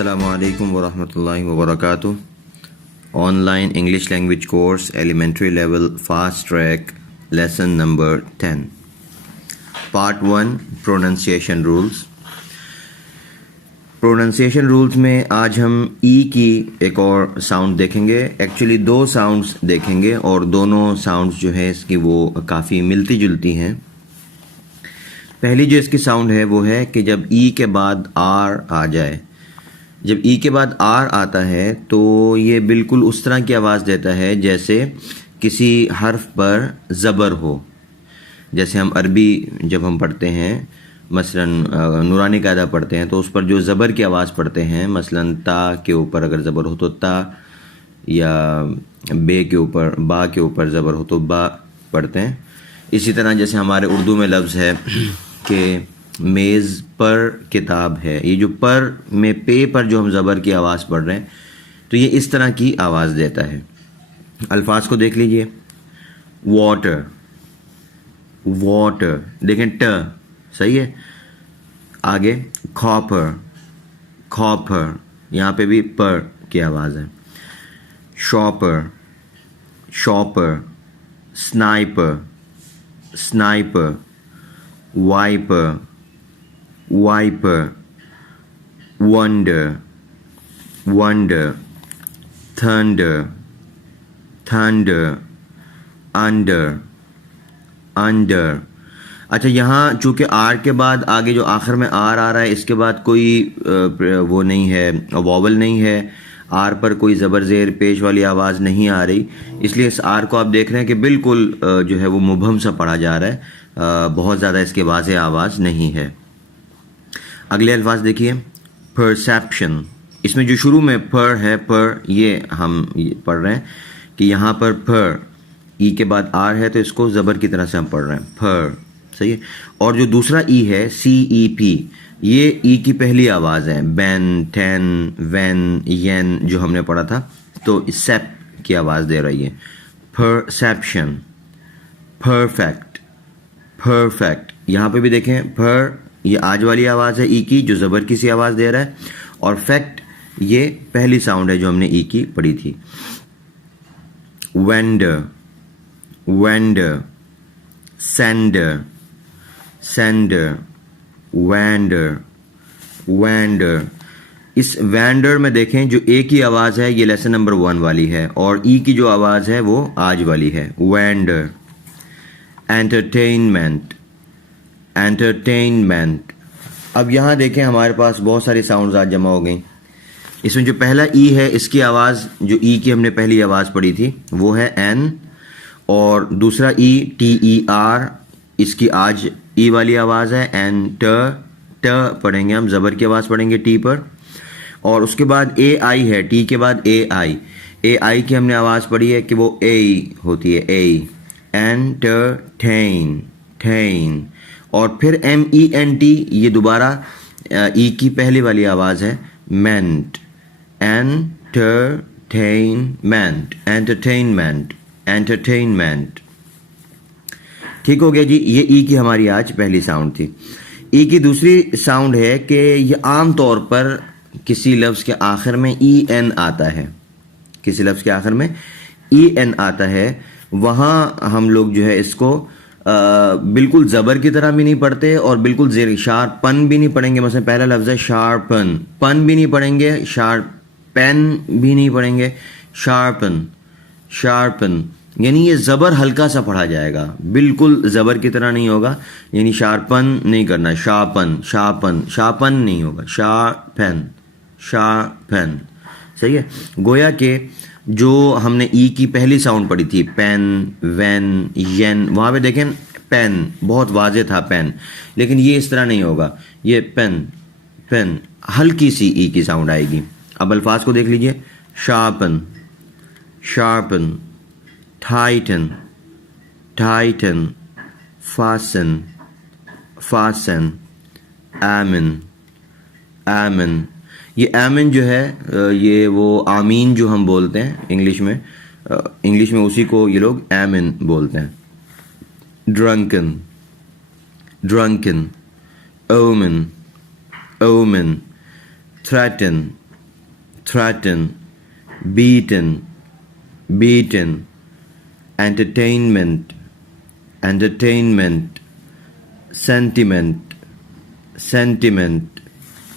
السلام علیکم ورحمۃ اللہ وبرکاتہ. Online English language course elementary level fast track lesson number 10 part 1 pronunciation rules. Pronunciation rules میں آج ہم ای کی ایک اور ساؤنڈ دیکھیں گے. ایکچولی 2 ساؤنڈز دیکھیں گے اور دونوں ساؤنڈز جو ہے اس کی وہ کافی ملتی جلتی ہیں. پہلی جو اس کی ساؤنڈ ہے وہ ہے کہ جب ای کے بعد آر آ جائے. جب ای کے بعد آر آتا ہے تو یہ بالکل اس طرح کی آواز دیتا ہے جیسے کسی حرف پر زبر ہو. جیسے ہم عربی جب ہم پڑھتے ہیں مثلا نورانی قاعدہ پڑھتے ہیں تو اس پر جو زبر کی آواز پڑھتے ہیں، مثلا تا کے اوپر اگر زبر ہو تو تا، یا بے کے اوپر با کے اوپر زبر ہو تو با پڑھتے ہیں. اسی طرح جیسے ہمارے اردو میں لفظ ہے کہ میز پر کتاب ہے، یہ جو پر میں پے پر جو ہم زبر کی آواز پڑھ رہے ہیں تو یہ اس طرح کی آواز دیتا ہے. الفاظ کو دیکھ لیجئے. واٹر، واٹر دیکھیں ٹ صحیح ہے. آگے کھاپر، کھاپر یہاں پہ بھی پر کی آواز ہے. Shopper, shopper. Sniper, sniper. Wiper, wiper. Wonder, wonder. Thunder, thunder. Under, under. اچھا یہاں چونکہ آر کے بعد آگے جو آخر میں آر آ رہا ہے اس کے بعد کوئی وہ نہیں ہے، واول نہیں ہے، آر پر کوئی زبر زیر پیش والی آواز نہیں آ رہی، اس لیے اس آر کو آپ دیکھ رہے ہیں کہ بالکل جو ہے وہ مبہم سا پڑھا جا رہا ہے، بہت زیادہ اس کے واضح آواز نہیں ہے. اگلے الفاظ دیکھیے. پرسیپشن. اس میں جو شروع میں پر ہے، پر یہ ہم پڑھ رہے ہیں کہ یہاں پر پر ای کے بعد آر ہے تو اس کو زبر کی طرح سے ہم پڑھ رہے ہیں پر، صحیح ہے. اور جو دوسرا ای ہے سی ای پی، یہ ای کی پہلی آواز ہے. بین، ٹین، وین، ین جو ہم نے پڑھا تھا تو سیپ کی آواز دے رہی ہے. پرسیپشن. Perfect, perfect. یہاں پہ بھی دیکھیں پر یہ آج والی آواز ہے ای کی جو زبر کی سی آواز دے رہا ہے، اور فیکٹ یہ پہلی ساؤنڈ ہے جو ہم نے ای کی پڑھی تھی. Vendor, vendor. Sender, sender. Vendor, vendor. اس وینڈر میں دیکھیں جو اے کی آواز ہے یہ لیسن نمبر 1 والی ہے اور ای کی جو آواز ہے وہ آج والی ہے. وینڈر. Entertainment, entertainment. اب یہاں دیکھیں ہمارے پاس بہت ساری ساؤنڈز آج جمع ہو گئیں. اس میں جو پہلا ای ہے اس کی آواز جو ای کی ہم نے پہلی آواز پڑھی تھی وہ ہے این، اور دوسرا ای ٹی ای آر، اس کی آج ای والی آواز ہے. این ٹ، ٹ پڑھیں گے ہم، زبر کی آواز پڑھیں گے ٹی پر. اور اس کے بعد اے آئی ہے، ٹی کے بعد اے آئی. اے آئی کی ہم نے آواز پڑھی ہے کہ وہ اے ہوتی ہے، اے. Entertain, ten. اور پھر ایم ای این ٹی، یہ دوبارہ ای کی پہلی والی آواز ہے، مینٹ. Entertainment, entertainment, entertainment. ٹھیک ہو گیا جی. یہ ای کی ہماری آج پہلی ساؤنڈ تھی. ای کی دوسری ساؤنڈ ہے کہ یہ عام طور پر کسی لفظ کے آخر میں ای این آتا ہے، کسی لفظ کے آخر میں ای این آتا ہے. وہاں ہم لوگ جو ہے اس کو بالکل زبر کی طرح بھی نہیں پڑھتے اور بالکل زیر شارپ پن بھی نہیں پڑھیں گے. مثلا پہلا لفظ ہے شارپن، پن بھی نہیں پڑھیں گے، شارپ پین بھی نہیں پڑھیں گے، شارپن، شارپن. یعنی یہ زبر ہلکا سا پڑھا جائے گا، بالکل زبر کی طرح نہیں ہوگا. یعنی شارپن نہیں کرنا، شارپن، شارپن، شارپن نہیں ہوگا، شارپن، شارپن. صحیح ہے. گویا کہ جو ہم نے ای کی پہلی ساؤنڈ پڑھی تھی پین، وین، ین، وہاں پہ دیکھیں پین بہت واضح تھا پین، لیکن یہ اس طرح نہیں ہوگا. یہ پین، پین ہلکی سی ای کی ساؤنڈ آئے گی. اب الفاظ کو دیکھ لیجئے. Sharpen, sharpen. Tighten, tighten. Fasten, fasten. Amen, amen. یہ آمن جو ہے یہ وہ آمین جو ہم بولتے ہیں انگلش میں، انگلش میں اسی کو یہ لوگ آمن بولتے ہیں. ڈرنکن، ڈرنکن. omen, omen. threaten, threaten, beaten, beaten, entertainment, entertainment, sentiment, sentiment.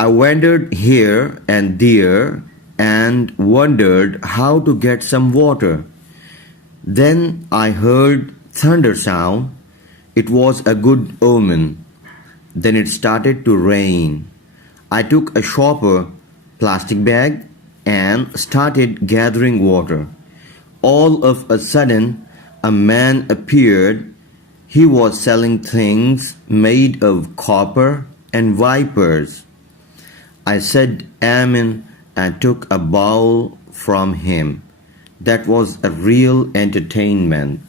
I wandered here and there and wondered how to get some water. Then I heard thunder sound. It was a good omen. Then it started to rain. I took a shopper plastic bag and started gathering water. All of a sudden, a man appeared. He was selling things made of copper and vipers. I said amen and took a bowl from him. That was a real entertainment.